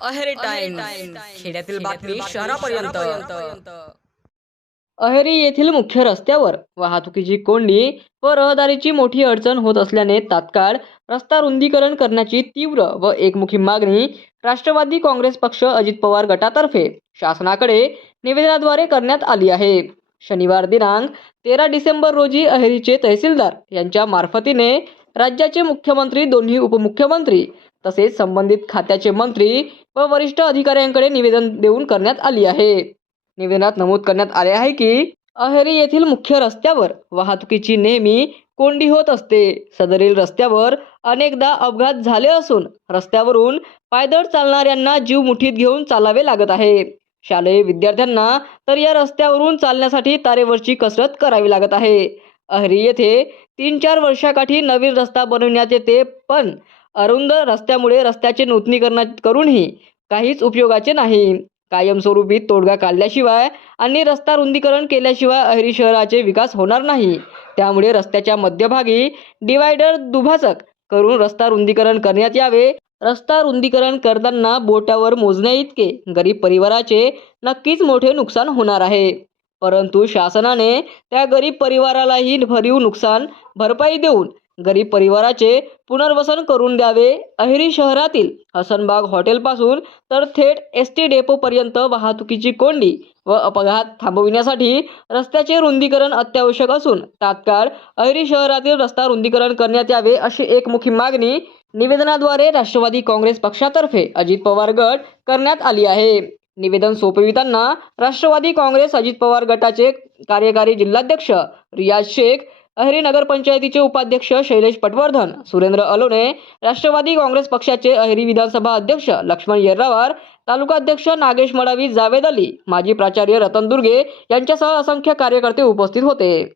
Aheri times, खेड्यातील बातमी शहरापर्यंत. अहेरी येथील मुख्य रस्त्यावर वाहतुकीची कोंडी व रहदारीची मोठी अडचण होत असल्याने तात्काळ रस्ता रुंदीकरण करण्याची तीव्र व एकमुखी मागणी राष्ट्रवादी काँग्रेस पक्ष अजित पवार गटातर्फे शासनाकडे निवेदनाद्वारे करण्यात आली आहे. शनिवार दिनांक 13 डिसेंबर रोजी अहेरीचे तहसीलदार यांच्या मार्फतीने राज्याचे मुख्यमंत्री, दोन्ही उपमुख्यमंत्री तसेच संबंधित खात्याचे मंत्री व वरिष्ठ अधिकाऱ्यांकडे निवेदन देऊन करण्यात आली आहे. निवेदनात नमूद करण्यात आले आहे की अहेरी येथील मुख्य रस्त्यावर वाहतुकीची नेहमी कोंडी होत असते. सदरील रस्त्यावर अनेकदा अपघात झाले असून रस्त्यावरून पायदळ चालणाऱ्यांना जीव मुठीत घेऊन चालावे लागत आहे. शालेय विद्यार्थ्यांना तर या रस्त्यावरून चालण्यासाठी तारेवरची कसरत करावी लागत आहे. अहेरी येथे 3-4 वर्षाकाठी नवीन रस्ता बनवण्यात येते, पण अरुंद रस्त्यामुळे रस्त्याचे नूतनीकरण करूनही काहीच उपयोगाचे नाही. कायमस्वरूपी तोडगा काढल्याशिवाय आणि रस्ता रुंदीकरण केल्याशिवाय अहेरी शहराचे विकास होणार नाही. त्यामुळे रस्त्याच्या मध्यभागी डिवायडर दुभाजक करून रस्ता रुंदीकरण करण्यात यावे. रस्ता रुंदीकरण करताना बोटावर मोजण्याइतके गरीब परिवाराचे नक्कीच मोठे नुकसान होणार आहे. परंतु शासनाने त्या गरीब परिवारालाही भरीव नुकसान भरपाई देऊन गरीब परिवाराचे पुनर्वसन करून द्यावे. अहेरी शहरातील हसनबाग हॉटेलपासून तर थेट एसटी डेपोपर्यंत वाहतुकीची कोंडी व अपघात थांबविण्यासाठी रस्त्याचे रुंदीकरण अत्यावश्यक असून तात्काळ अहेरी शहरातील रस्ता रुंदीकरण करण्यात यावे, अशी एकमुखी मागणी निवेदनाद्वारे राष्ट्रवादी काँग्रेस पक्षातर्फे अजित पवार गट करण्यात आली आहे. निवेदन सोपविताना राष्ट्रवादी काँग्रेस अजित पवार गटाचे कार्यकारी जिल्हाध्यक्ष रियाज शेख, अहेरी नगरपंचायतीचे उपाध्यक्ष शैलेश पटवर्धन, सुरेंद्र अलोने, राष्ट्रवादी काँग्रेस पक्षाचे अहेरी विधानसभा अध्यक्ष लक्ष्मण येर्रावार, तालुकाध्यक्ष नागेश मडावी, जावेद अली, माजी प्राचार्य रतन दुर्गे यांच्यासह असंख्य कार्यकर्ते उपस्थित होते.